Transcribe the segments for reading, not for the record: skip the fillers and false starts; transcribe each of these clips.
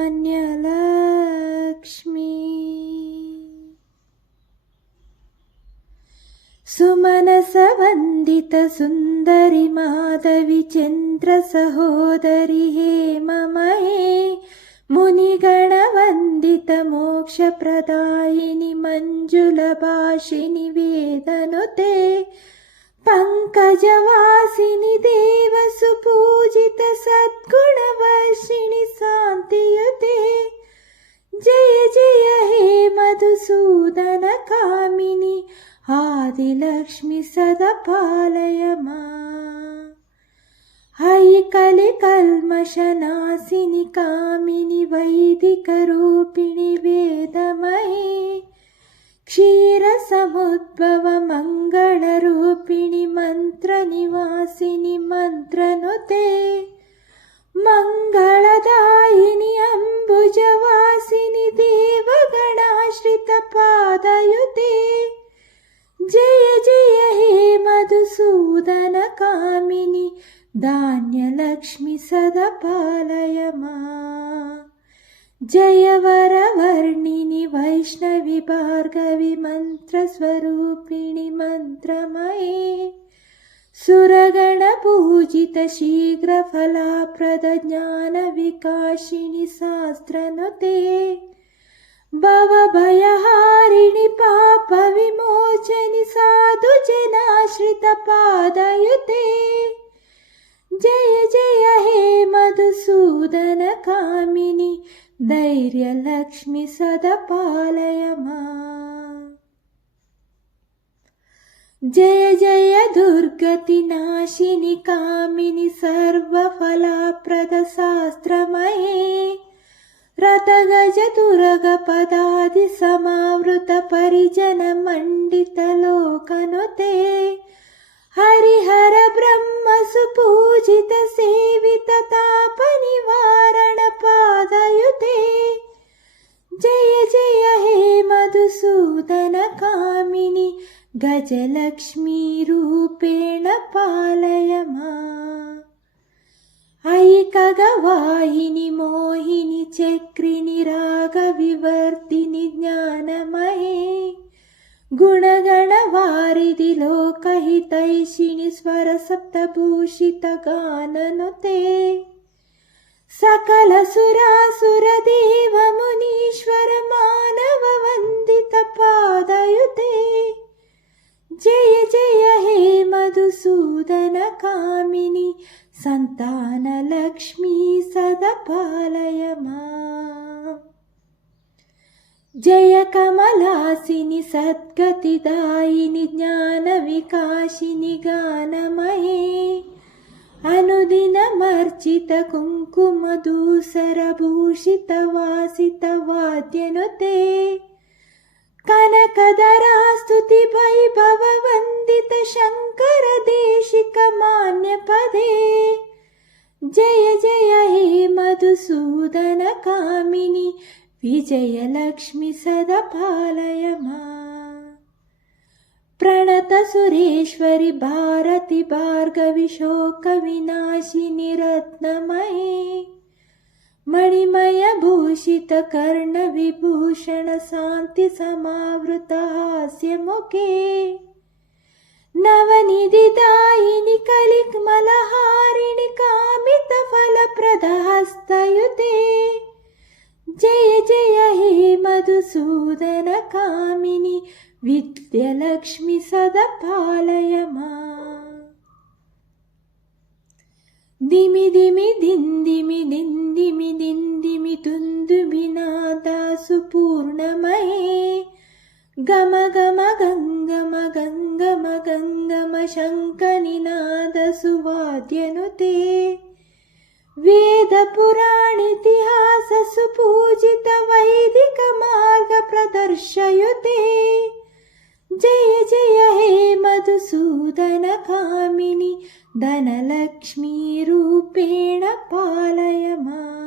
धान्यलक्ष्मी सुमनसवन्दित सुन्दरि माधवी चन्द्र सहोदरि हेममये मुनिगणवन्दित मोक्षप्रदायिनि मञ्जुलभाषिनि वेदनुते पङ्कजवासिनि देवसुपूजित सद्गुणवर्षिणि शान्तियुते जय जय हे मधुसूदन कामिनि आदिलक्ष्मी सदा पालय माम् हयि कलिकल्मषनाशिनि कामिनि वैदिकरूपिणि वेदमये क्षीरसमुद्भव मङ्गलरूपिणि मन्त्रनिवासिनि मन्त्रनुते मङ्गलदायिनि अम्बुजवासिनि देवगणाश्रितपादयुते जय जय हे मधुसूदन कामिनि धान्यलक्ष्मी सदा पालय माम् जय वरवर्णिनि वैष्णवी भार्गवी मन्त्रस्वरूपिणि मन्त्रमये सुरगणपूजित शीघ्रफलप्रद ज्ञानविकासिनि शास्त्रनुते भवभयहारिणि पापविमोचनि साधुजनाश्रितपादयुते जय जय हे मधुसूदन कामिनि धैर्यलक्ष्मी सदा पालय माम् जय जय दुर्गतिनाशिनि कामिनि सर्वफलप्रद शास्त्रमये रथगजतुरगपदादि समावृत परिजन मण्डित लोकनुते हरिहर ब्रह्म सुपूजित सेवित ताप निवारण पादयुते जय जय हे मधुसूदन कामिनि गजलक्ष्मी रूपेण पालय माम् अयि खगवाहिनि मोहिनि चक्रिनि रागविवर्तिनि ज्ञानमये गुणगणवारिधि लोकहितैषिणि स्वरसप्तभूषित गाननुते सकल सुरासुर देव मुनीश्वर मानव वन्दित पादयुते जय जय हे मधुसूदन कामिनि सन्तानलक्ष्मी सदा पालय माम् जय कमलासिनि सद्गतिदायिनि ज्ञानविकासिनि गानमये अनुदिनमर्चित कुङ्कुमधूसरभूषित वासित वाद्यनुते कनकधरास्तुति वैभव वन्दित शङ्कर देशिक मान्यपदे जय जय हे मधुसूदन कामिनि विजयलक्ष्मी सदा पालय माम् प्रणत सुरेश्वरि भारति भार्गवि शोकविनाशिनि रत्नमये मणिमय भूषित कर्णविभूषण शान्ति समावृत हास्यमुखे नवनिधिदायिनि कलिकमलहारिणि कामित फलप्रद हस्तयुते जय जय हे मधुसूदन कामिनि विद्यालक्ष्मी सदा पालय माम् दिमि दिमि दिन्दिमि दिन्दिमि दिन्दिमि तुन्दुबिनादासु पूर्णमये गम गम गङ्गम गङ्गम गङ्गम शङ्खनिनादसु वाद्यनुते वेद पुराणेतिहास सुपूजित वैदिक मार्ग प्रदर्शयुते जय जय हे मधुसूदन कामिनि धनलक्ष्मी रूपेण पालय माम्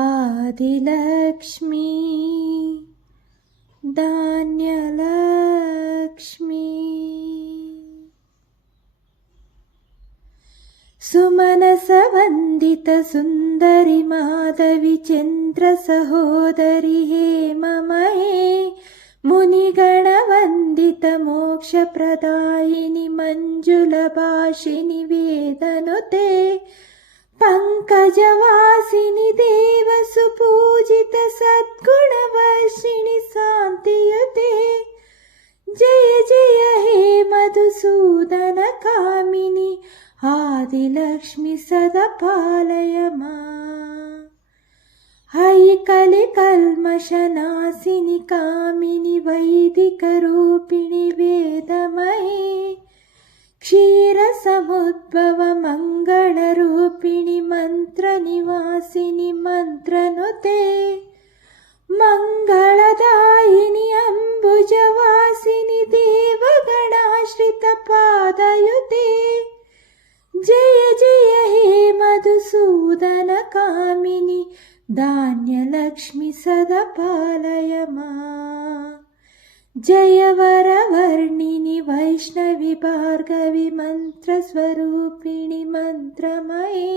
आदिलक्ष्मी धान्यलक्ष्मी सुमनसवन्दितसुन्दरि माधवि चन्द्रसहोदरि हेममये मुनिगणवन्दितमोक्षप्रदायिनि मञ्जुलभाषिनि वेदनुते पङ्कजवासिनि देवसुपूजित सद्गुणवर्षिणि शान्तियुते जय जय हे मधुसूदन कामिनि आदिलक्ष्मि सदा पालय माम्। हयि कलिकल्मषनाशिनि कामिनि वैदिकरूपिणि वेदमये क्षीरसमुद्भव मङ्गलरूपिणि मन्त्रनिवासिनि मन्त्रनुते मङ्गलदायिनि अम्बुजवासिनि देवगणाश्रितपादयुते जय जय हे मधुसूदन कामिनि धान्यलक्ष्मि सदा पालय माम्। जय वरवर्णिनि वैष्णवि भार्गवि मन्त्रस्वरूपिणि मन्त्रमये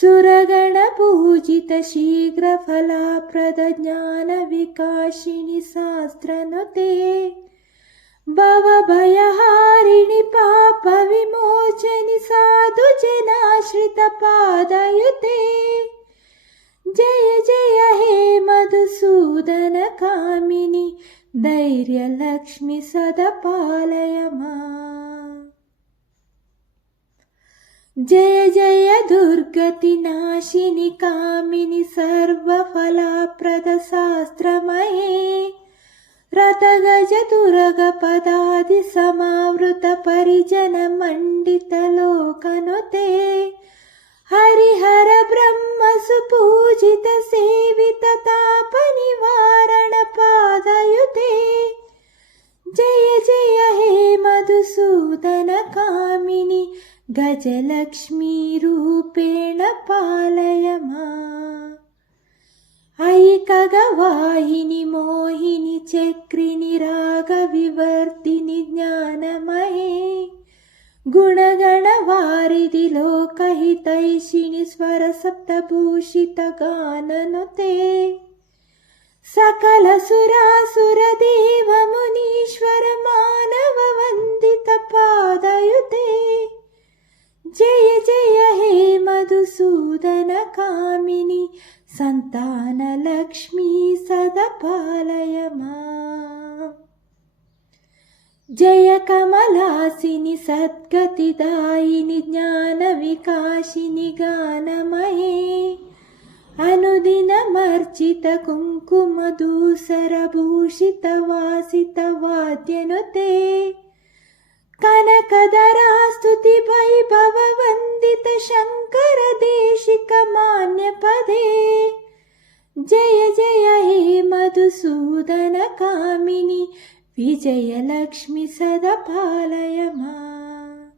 सुरगणपूजित शीघ्रफलाप्रद ज्ञानविकासिनि शास्त्रनुते भवभयहारिणि पापविमोचनि साधुजनाश्रितपादयुते जय जय हे मधुसूदन कामिनि धैर्यलक्ष्मि सदा पालय माम्। जय जय दुर्गतिनाशिनि कामिनि सर्वफलप्रद शास्त्रमये रथगजतुरगपदादि समावृत परिजन मण्डित लोकनुते हरिहर ब्रह्म सुपूजित सेवित ताप निवारण पादयुते जय जय हे मधुसूदन कामिनि गजलक्ष्मी रूपेण पालय माम्। अयि खगवाहिनि मोहिनि चक्रिणि रागविवर्तिनि ज्ञानमये गुणगणवारिधि लोकहितैषिणि स्वरसप्तभूषित गाननुते सकलसुरासुरदेव मुनीश्वर मानव वन्दित पादयुते जय जय हे मधुसूदन कामिनि सन्तानलक्ष्मी सदा पालय माम्। जय कमलासिनि सद्गतिदायिनि ज्ञानविकासिनि गानमये अनुदिनमर्चित कुङ्कुमधूसरभूषित वासित वाद्यनुते कनकधरास्तुति वैभव वन्दित शङ्कर देशिक मान्यपदे जय जय हे मधुसूदन कामिनि विजयलक्ष्मि सदा पालय माम्।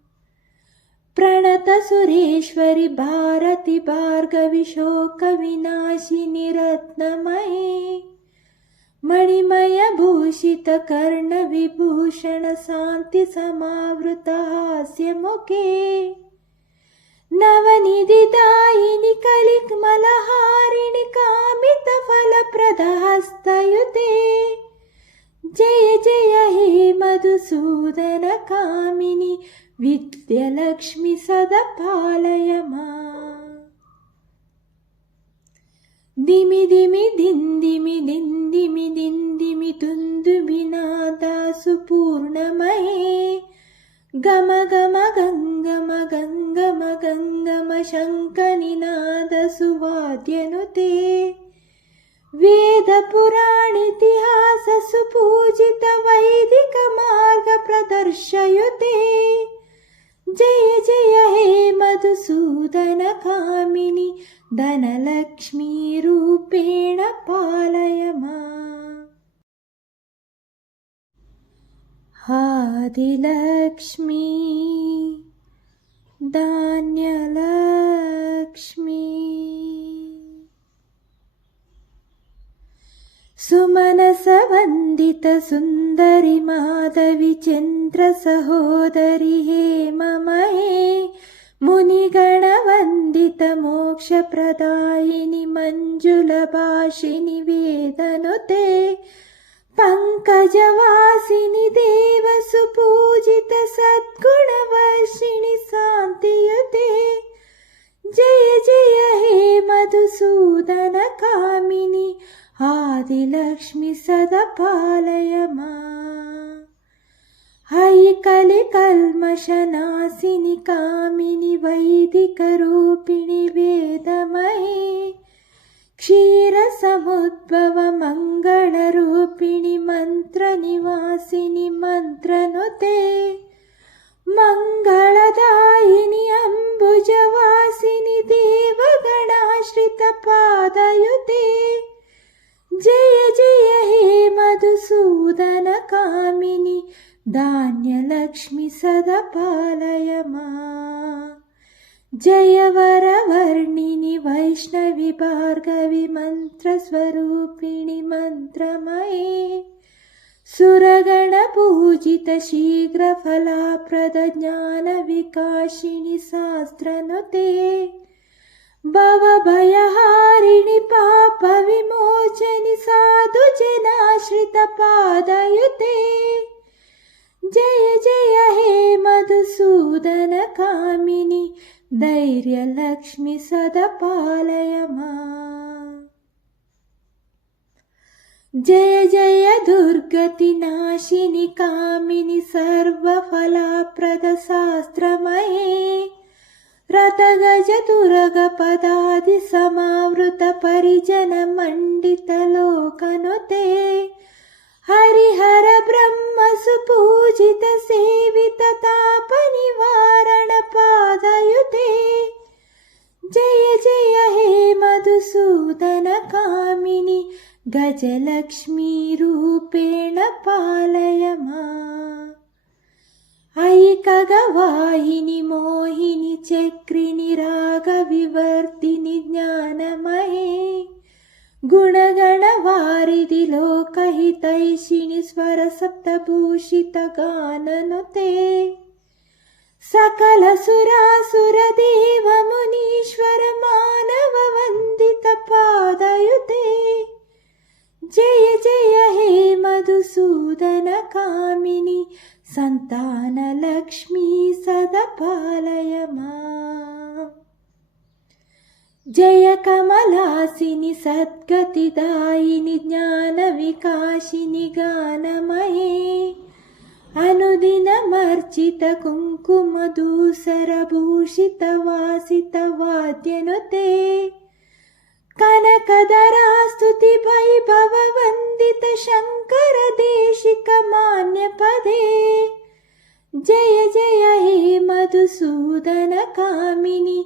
प्रणत सुरेश्वरि भारति भार्गवि शोकविनाशिनि रत्नमये मणिमय भूषित कर्णविभूषण शान्ति समावृत हास्यमुखे नवनिधिदायिनि कलिकमलहारिणि कामित फलप्रद हस्तयुते जय जय हे मधुसूदन कामिनि विद्यलक्ष्मि सदा पालय माम्। दिमि दिमि दिन्दिमि दिन्दिमि दिन्दिमि तुन्दुबिनादासु पूर्णमये गम गम गङ्गम गङ्गम गङ्गम शङ्खनिनादसु वाद्यनुते वेद पुराणेतिहास सुपूजित वैदिक मार्ग प्रदर्शयुते जय जय हे मधुसूदन कामिनि धनलक्ष्मी रूपेण पालय माम्। आदिलक्ष्मी धान्यलक्ष्मी सुमनसवन्दितसुन्दरि माधवि चन्द्रसहोदरि हेममये मुनिगणवन्दितमोक्षप्रदायिनि मञ्जुलभाषिनि वेदनुते पङ्कजवासिनि देवसुपूजित सद्गुणवर्षिणि शान्तियुते जय जय हे मधुसूदन कामिनि आदिलक्ष्मि सदा पालय माम्। हयि कलिकल्मषनाशिनि कामिनि वैदिकरूपिणि वेदमये क्षीरसमुद्भव मङ्गलरूपिणि मन्त्रनिवासिनि मन्त्रनुते मङ्गलदायिनि अम्बुजवासिनि देवगणाश्रितपादयुते जय जय हे मधुसूदन कामिनि धान्यलक्ष्मि सदा पालय माम्। जय वरवर्णिनि वैष्णवि भार्गवि मन्त्रस्वरूपिणि मन्त्रमये सुरगणपूजित शीघ्रफलाप्रद ज्ञानविकासिनि शास्त्रनुते भवभयहारिणि पापविमोचनि साधुजनाश्रितपादयुते जय जय हे मधुसूदन कामिनि धैर्यलक्ष्मि सदा पालय माम्। जय जय दुर्गतिनाशिनि कामिनि सर्वफलप्रद शास्त्रमये रथगजतुरगपदादि समावृत परिजन मण्डित लोकनुते हरिहर ब्रह्म सुपूजित सेवित ताप निवारण पादयुते जय जय हे मधुसूदन कामिनि गजलक्ष्मी रूपेण पालय माम्। अयि खगवाहिनि मोहिनि चक्रिणि रागविवर्तिनि ज्ञानमये गुणगणवारिधि लोकहितैषिणि स्वरसप्तभूषित गाननुते सकल सुरासुर देव मुनीश्वर मानव वन्दित पादयुते जय जय हे मधुसूदन कामिनि सन्तानलक्ष्मी सदा पालय माम्। जय कमलासिनि सद्गतिदायिनि ज्ञानविकासिनि गानमये अनुदिनमर्चित कुङ्कुमधूसरभूषित वासित वाद्यनुते कनकधरास्तुति वैभव वन्दित शङ्कर देशिक मान्यपदे जय जय हे मधुसूदन कामिनि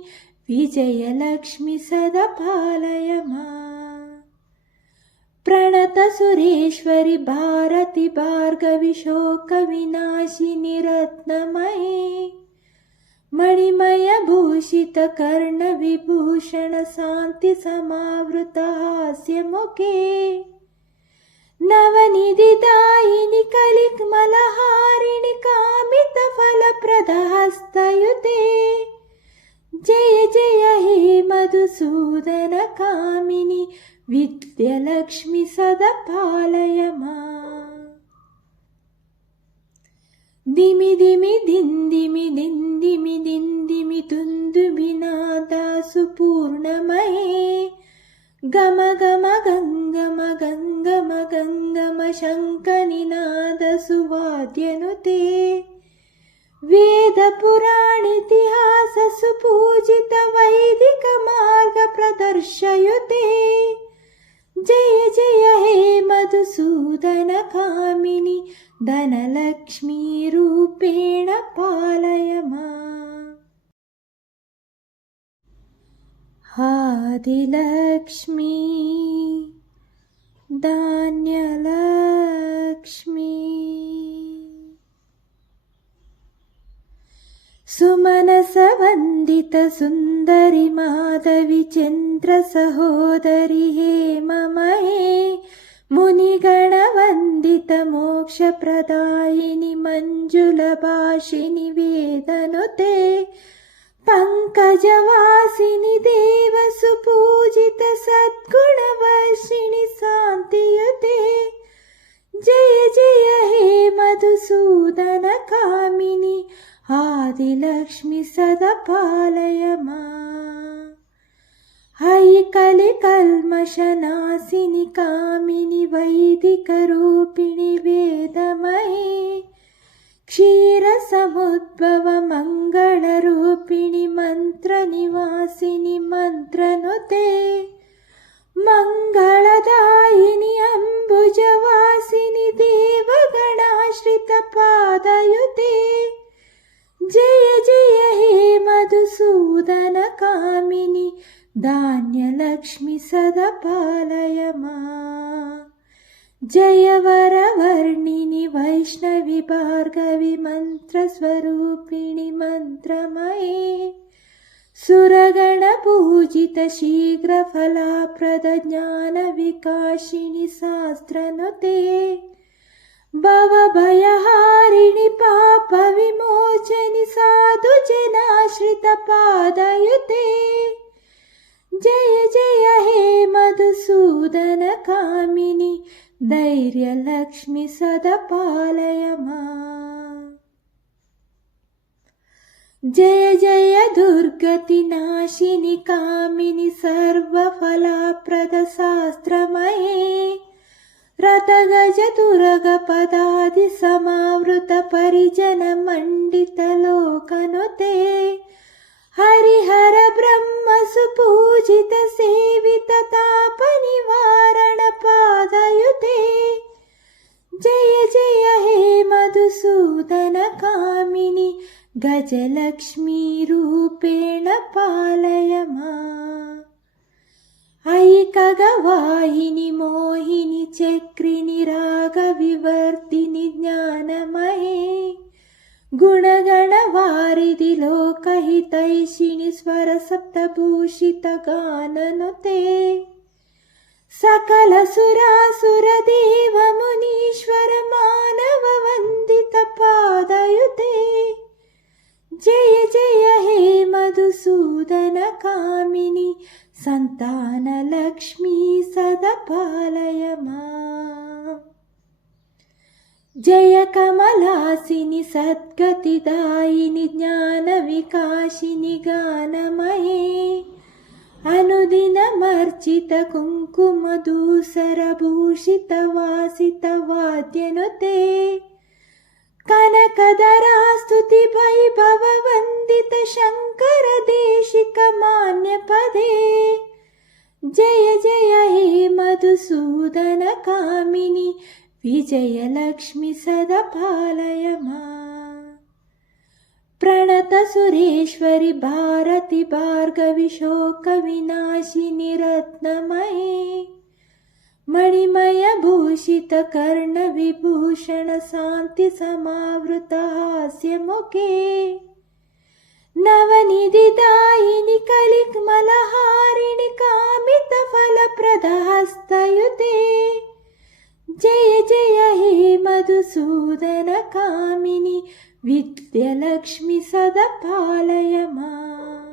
विजयलक्ष्मि सदा पालय माम्। प्रणत सुरेश्वरि भारति भार्गवि शोकविनाशिनि रत्नमये मणिमय भूषित कर्णविभूषण शान्ति समावृत हास्यमुखे नवनिधिदायिनि कलिकमलहारिणि कामित फलप्रद हस्तयुते जय जय हे मधुसूदन कामिनि विद्यलक्ष्मि सदा पालय माम्। दिमि दिमि दिन्दिमि दिन्दिमि दिन्दिमि तुन्दुबिनादासु पूर्णमये गम गम गङ्गम गङ्गम गङ्गम शङ्खनिनादसु वाद्यनुते वेद पुराणेतिहास सुपूजित वैदिक मार्ग प्रदर्शयुते जय जय हे मधुसूदन कामिनि धनलक्ष्मी रूपेण पालय माम्। आदिलक्ष्मी धान्यलक्ष्मी सुमनसवन्दित सुन्दरि माधवि चन्द्र सहोदरि हेममये मुनिगणवन्दित मोक्षप्रदायिनि मञ्जुलभाषिनि वेदनुते पङ्कजवासिनि देवसुपूजित सद्गुणवर्षिणि शान्तियुते जय जय हे मधुसूदन कामिनि आदिलक्ष्मि सदा पालय माम् हयि कलिकल्मषनाशिनि कामिनि वैदिकरूपिणि वेदमये क्षीरसमुद्भव मङ्गलरूपिणि मन्त्रनिवासिनि मन्त्रनुते मङ्गलदायिनि अम्बुजवासिनि देवगणाश्रितपादयुते जय जय हे मधुसूदन कामिनि धान्यलक्ष्मि सदा पालय माम् जय वरवर्णिनि वैष्णवि भार्गवि मन्त्रस्वरूपिणि मन्त्रमये सुरगणपूजित शीघ्रफलाप्रद ज्ञानविकासिनि शास्त्रनुते भवभयहारिणि पापविमोचनि साधुजनाश्रितपादयुते जय जय हे मधुसूदन कामिनि धैर्यलक्ष्मि सदा पालय माम् जय जय दुर्गतिनाशिनि कामिनि सर्वफलप्रद शास्त्रमये रथगजतुरगपदादि समावृत परिजन मण्डित लोकनुते हरिहर ब्रह्म सुपूजित सेवित ताप निवारण पादयुते जय जय हे मधुसूदन कामिनि गजलक्ष्मी रूपेण पालय माम् अयि खगवाहिनि मोहिनि चक्रिणि रागविवर्तिनि ज्ञानमये गुणगणवारिधि लोकहितैषिणि स्वरसप्तभूषित गाननुते सकल सुरासुर देव मुनीश्वर मानव वन्दित पादयुते जय जय हे मधुसूदन कामिनि सन्तानलक्ष्मी सदा पालय माम् जय कमलासिनि सद्गतिदायिनि ज्ञानविकासिनि गानमये अनुदिनमर्चित कुङ्कुमधूसरभूषित वासित वाद्यनुते कनकधरास्तुति वैभव वन्दित शङ्कर देशिक मान्यपदे जय जय हे मधुसूदन कामिनि विजयलक्ष्मि सदा पालय माम् प्रणत सुरेश्वरि भारति भार्गवि शोकविनाशिनि रत्नमये मणिमय भूषित कर्णविभूषण शान्ति समावृत हास्यमुखे नवनिधिदायिनि कलिकमलहारिणि कामित फलप्रद हस्तयुते जय जय हे मधुसूदन कामिनि विद्यलक्ष्मि सदा पालय माम्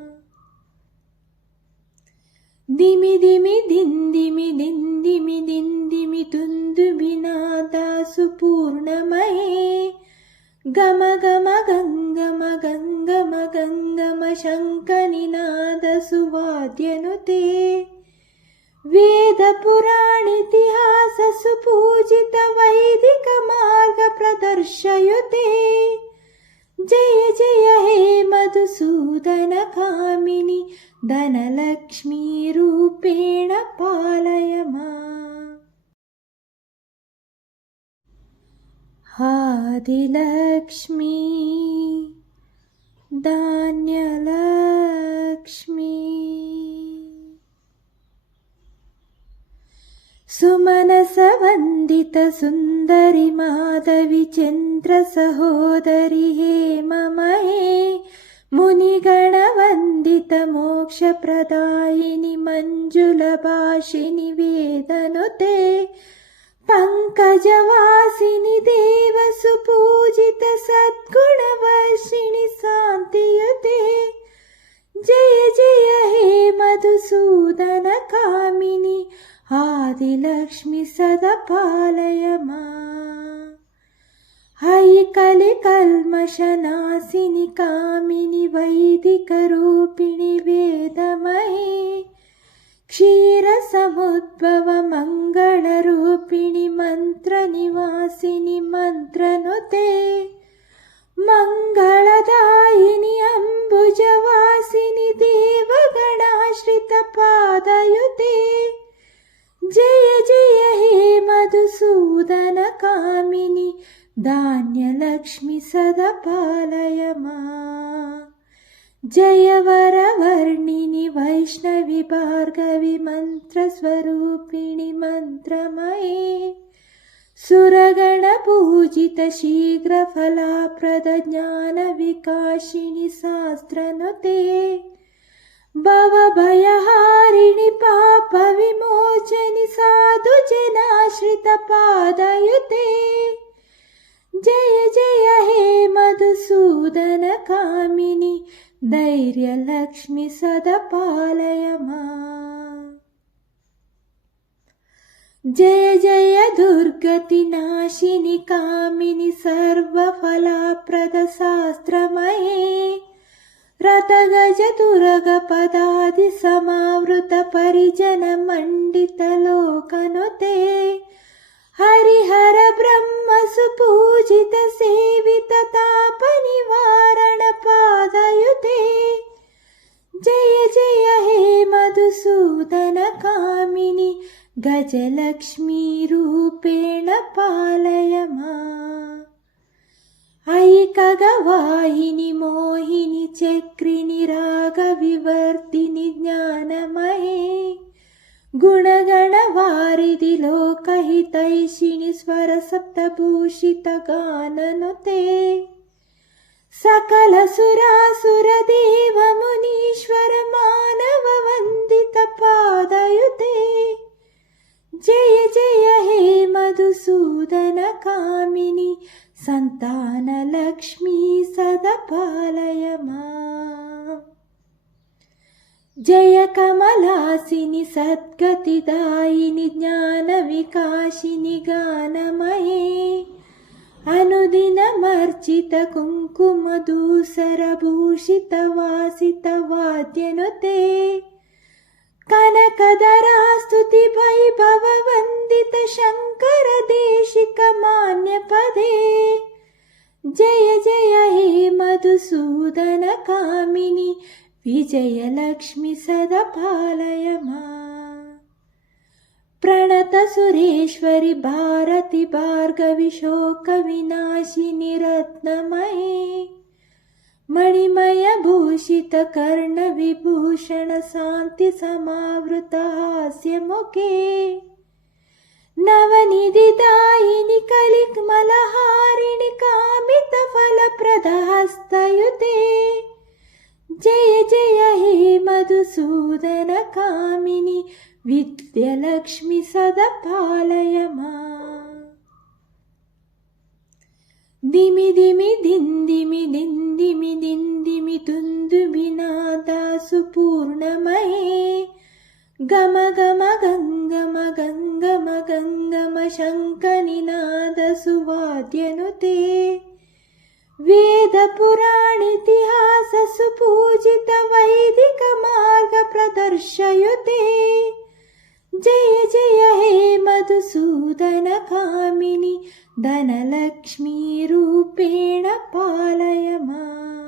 दिमि दिमि दिन्दिमि दिन्दिमि दिन्दिमि तुन्दुबिनादासु पूर्णमये गम गम गङ्गम गङ्गम गङ्गम शङ्खनिनादसु वाद्यनुते वेद पुराणेतिहास सुपूजित वैदिक मार्ग प्रदर्शयुते जय जय हे मधुसूदन कामिनि धनलक्ष्मी रूपेण पालय माम् आदिलक्ष्मी धान्यलक्ष्मी सुमनस वन्दित सुन्दरि माधवि चन्द्र सहोदरि हेममये मुनिगण वन्दित मोक्षप्रदायिनि मञ्जुलभाषिनि वेदनुते पङ्कजवासिनि देवसुपूजित सद्गुणवर्षिणि शान्तियुते जय जय हे मधुसूदन कामिनि आदिलक्ष्मि सदा पालय माम्। हयि कलिकल्मषनाशिनि कामिनि वैदिकरूपिणि वेदमये क्षीरसमुद्भव मङ्गलरूपिणि मन्त्रनिवासिनि मन्त्रनुते मङ्गलदायिनि अम्बुजवासिनि देवगणाश्रितपादयुते जय जय हे मधुसूदन कामिनि धान्यलक्ष्मि सदा पालय माम्। जय वरवर्णिनि वैष्णवि भार्गवि मन्त्रस्वरूपिणि मन्त्रमये सुरगणपूजित शीघ्रफलाप्रद ज्ञानविकासिनि शास्त्रनुते भवभयहारिणि पापविमोचनि साधुजनाश्रितपादयुते जय जय हे मधुसूदन कामिनि धैर्यलक्ष्मि सदा पालय माम्। जय जय दुर्गतिनाशिनि कामिनि सर्वफलप्रद शास्त्रमये रथगजतुरगपदादि समावृत परिजन मण्डित लोकनुते हरिहर ब्रह्म सुपूजित सेवित ताप निवारण पादयुते जय जय हे मधुसूदन कामिनि गजलक्ष्मी रूपेण पालय माम्। अयि खगवाहिनि मोहिनि चक्रिणि रागविवर्तिनि ज्ञानमये गुणगणवारिधि लोकहितैषिणि स्वरसप्तभूषित गाननुते सकल सुरासुर देव मुनीश्वर मानव वन्दित पादयुते जय जय हे मधुसूदन कामिनि सन्तानलक्ष्मी सदा पालय माम्। जय कमलासिनि सद्गतिदायिनि ज्ञानविकासिनि गानमये अनुदिनमर्चित कुङ्कुमधूसरभूषित वासित वाद्यनुते कनकधरास्तुति वैभव वन्दित शङ्कर देशिक मान्यपदे जय जय हे मधुसूदन कामिनि विजयलक्ष्मि सदा पालय माम्। प्रणत सुरेश्वरि भारति भार्गवि शोकविनाशिनि रत्नमये मणिमय भूषित कर्णविभूषण शान्ति समावृत हास्यमुखे नवनिधिदायिनि कलिकमलहारिणि कामित फलप्रद हस्तयुते जय जय हे मधुसूदन कामिनि विद्यलक्ष्मि सदा पालय माम्। दिमि दिमि दिन्दिमि दिन्दिमि दिन्दिमि तुन्दुबिनादासु पूर्णमये गम गम गङ्गम गङ्गम गङ्गम शङ्खनिनादसु वाद्यनुते वेद पुराणेतिहास सुपूजित वैदिक मार्ग प्रदर्शयुते जय जय हे मधुसूदन कामिनि धनलक्ष्मी रूपेण पालय माम्।